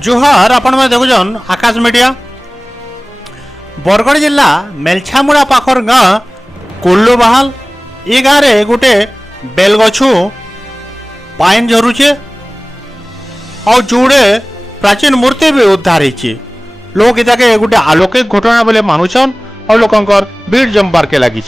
जोहार आपण मैंने देखुन आकाश मीडिया। बरगढ़ जिला मेलछामुड़ा पाखर गाँ कोल्लोबाहाल ये गाँव में गोटे बेलगछु पाइन झरुचे और जोड़े प्राचीन मूर्ति भी उद्धार होती। लोग इताके गोटे अलौकिक घटना बोले मानुछन और लोकंकर भीड़ जमबार के लगी।